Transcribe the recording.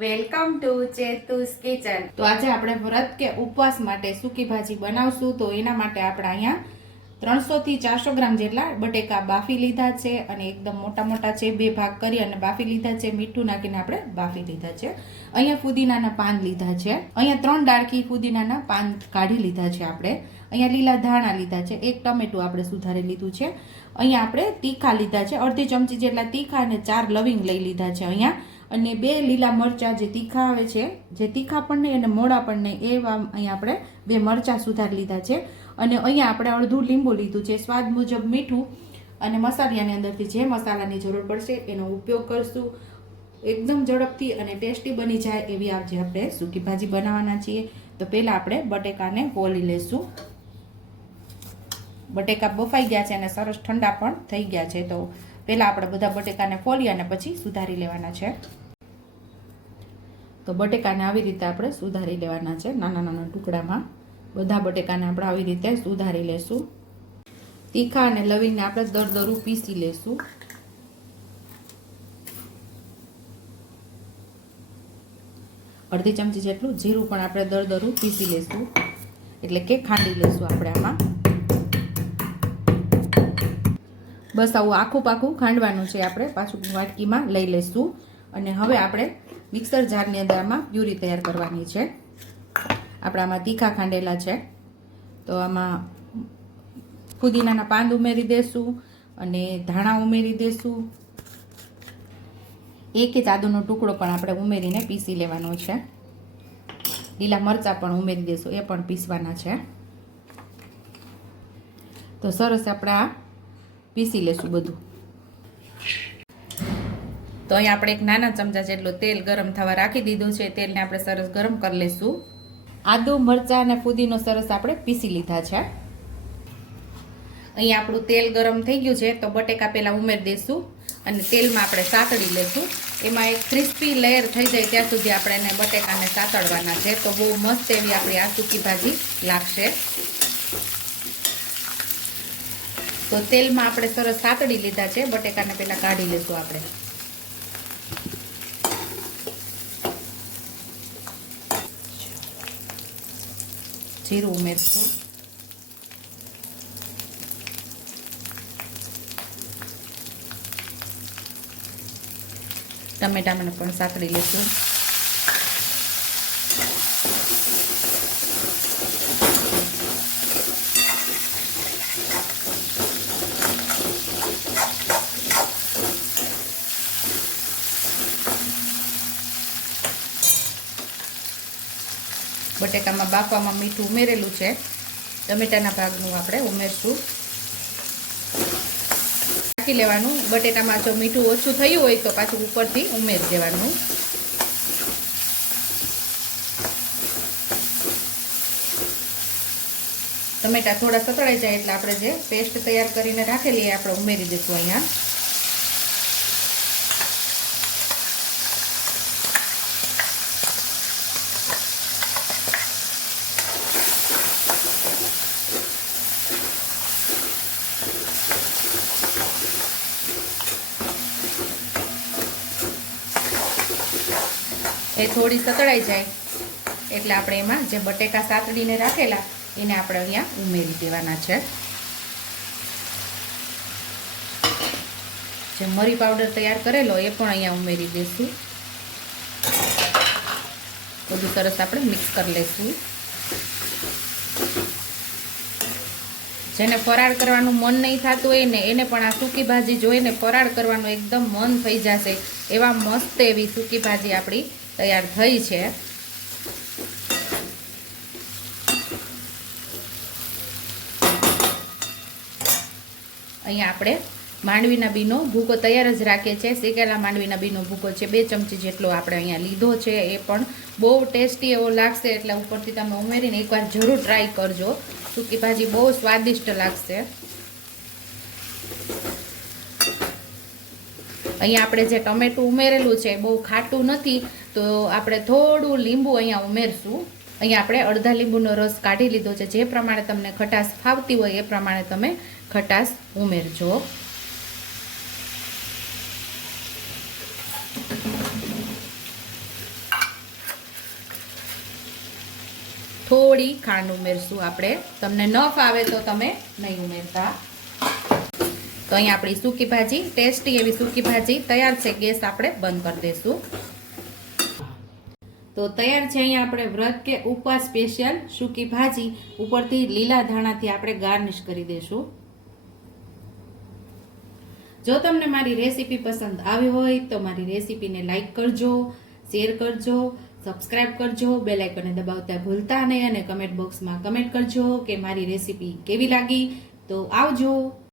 Welcome to ચેતુસ kitchen. તો આજે આપણે વ્રત કે ઉપવાસ માટે સૂકી ભાજી બનાવશું. તો એના માટે આપણે અહીંયા ત્રણસોથી ચારસો ગ્રામ જેટલા બટેકા બાફી લીધા છે અને એકદમ મોટા મોટા છે, બે ભાગ કરી અને બાફી લીધા છે. મીઠું નાખીને આપણે બાફી લીધા છે. અહીંયા ફુદીનાના પાન લીધા છે. અહીંયા ત્રણ ડાળખી ફુદીનાના પાન કાઢી લીધા છે આપણે. અહીંયા લીલા ધાણા લીધા છે. એક ટમેટું આપણે સુધારી લીધું છે. અહીંયા આપણે તીખા લીધા છે. અડધી ચમચી જેટલા તીખા અને ચાર લવિંગ લઈ લીધા છે અહીંયા. અને બે લીલા મરચાં જે તીખા આવે છે, જે તીખા પણ નહીં અને મોડા પણ નહીં એવા અહીંયા આપણે બે મરચાં સુધારી લીધા છે. અને અહીંયા આપણે અડધું લીંબુ લીધું છે. સ્વાદ મુજબ મીઠું અને મસાલાની અંદરથી જે મસાલાની જરૂર પડશે એનો ઉપયોગ કરશું. એકદમ ઝડપથી અને ટેસ્ટી બની જાય એવી આજે આપણે સૂકી ભાજી બનાવવાના છીએ. તો પહેલાં આપણે બટેકાને હોલી લેશું. બટેકા બફાઈ ગયા છે અને સરસ ઠંડા પણ થઈ ગયા છે. તો પહેલાં આપણે બધા બટેકાને ફોલી અને પછી સુધારી લેવાના છે. તો બટેકાને આવી રીતે આપણે સુધારી લેવાના છે નાના નાના ટુકડામાં. બધા બટેકાને આપણે આવી રીતે સુધારી લેશું. તીખા અને લવિંગને આપણે દરદરું પીસી લેશું. અડધી ચમચી જેટલું જીરું પણ આપણે દરદરું પીસી લેશું. એટલે કે ખાંડી લેશું આપણે આમાં. બસ આવું આખું પાખું ખાંડવાનું છે આપણે. પાછું વાટકીમાં લઈ લઈશું. અને હવે આપણે મિક્સર જારની અંદર આમાં પ્યુરી તૈયાર કરવાની છે. આપણે આમાં તીખા ખાંડેલા છે. તો આમાં ફુદીનાના પાન ઉમેરી દેશું અને ધાણા ઉમેરી દેશું. એક જ આદુનો ટુકડો પણ આપણે ઉમેરીને પીસી લેવાનો છે. લીલા મરચાં પણ ઉમેરી દેશું. એ પણ પીસવાના છે. તો સરસ આપણે આ પીસી લેશું બધું. તો અહીંયા આપણે એક નાના ચમચા જેટલું તેલ ગરમ થવા રાખી દીધું છે. તેલને આપણે સરસ ગરમ કરી લેશું. આદુ, મરચાં અને ફુદીનો સરસ આપણે પીસી લીધા છે. અહીંયા આપણું તેલ ગરમ થઈ ગયું છે, તો બટેકા પહેલાં ઉમેરી દઈશું અને તેલમાં આપણે સાતળી લેશું. એમાં એક ક્રિસ્પી લેયર થઈ જાય ત્યાં સુધી આપણે એને બટેકાને સાતળવાના છે. તો બહુ મસ્ત એવી આપણી આ સૂકી ભાજી લાગશે. તો તેલમાં આપણે સરસ સાતડી લીધા છે, બટેકાને પહેલાં કાઢી લેશું આપણે. જીરું ઉમેરશું. ટમેટાને પણ સાતડી લેશું. બટેકામાં બાફવામાં મીઠું ઉમેરેલું છે. ટમેટાના ભાગનું આપણે ઉમેરશું. રાખી લેવાનું, બટેટામાં જો મીઠું ઓછું થયું હોય તો પાછું ઉપરથી ઉમેરી દેવાનું. ટમેટા થોડા સતળાઈ જાય એટલે આપણે જે પેસ્ટ તૈયાર કરીને રાખેલી એ આપણે ઉમેરી દઈશું અહીંયા. એ થોડી સતળાઈ જાય. એટલે આપણે એમાં જે બટેકા સાતડીને રાખેલા, એને આપણે અહીંયા ઉમેરી દેવાના છે. જે મરી પાવડર તૈયાર કરેલો, એ પણ અહીંયા ઉમેરી દઈશું બધું સરસ આપણે મિક્સ કરી લઈશું જેને ફરાળ કરવાનું મન નહીં થતું હોય ને, એને પણ આ સૂકી ભાજી જોઈને ફરાળ કરવાનું એકદમ મન થઈ જશે. એવા મસ્ત એવી સૂકી ભાજી આપણી તૈયાર થઈ છે. અહીંયા આપણે માંડવીના બીનો ભૂકો તૈયાર જ રાખીએ છીએ. શેકેલા માંડવીના બીનો ભૂકો છે, બે ચમચી જેટલો આપણે અહીંયા લીધો છે. એ પણ બહુ ટેસ્ટી એવો લાગશે, એટલે ઉપરથી તમે ઉમેરીને એકવાર જરૂર ટ્રાય કરજો. સૂકી ભાજી બહુ સ્વાદિષ્ટ લાગશે. અહીંયા આપણે જે ટમેટું ઉમેરેલું છે બહુ ખાટું નથી, તો આપણે થોડું લીંબુ અહીંયા ઉમેરશું. અહીંયા આપણે અડધા લીંબુનો રસ કાઢી લીધો છે. જે પ્રમાણે તમને ખટાશ ફાવતી હોય એ પ્રમાણે તમે ખટાશ ઉમેરજો. થોડી ખાંડ ઉમેરશું આપણે. તમને ન ફાવે તો તમે નહીં ઉમેરતા. તો અહીં આપણી સૂકી ભાજી, ટેસ્ટી એવી સૂકી ભાજી તૈયાર છે. ગેસ આપણે બંધ કરી દઈશું. તો તૈયાર છે અહીંયા આપણે વ્રત કે ઉપવાસ સ્પેશિયલ સૂકી ભાજી. ઉપરથી લીલા ધાણાથી આપણે ગાર્નિશ કરી દઈશું. જો તમને મારી રેસીપી પસંદ આવી હોય તો મારી રેસીપીને લાઇક કરજો, શેર કરજો, સબસ્ક્રાઇબ કરજો, બેલ આઇકનને દબાવતા ભૂલતા નહીં અને કમેન્ટ બોક્સમાં કમેન્ટ કરજો કે મારી રેસીપી કેવી લાગી. તો આવજો.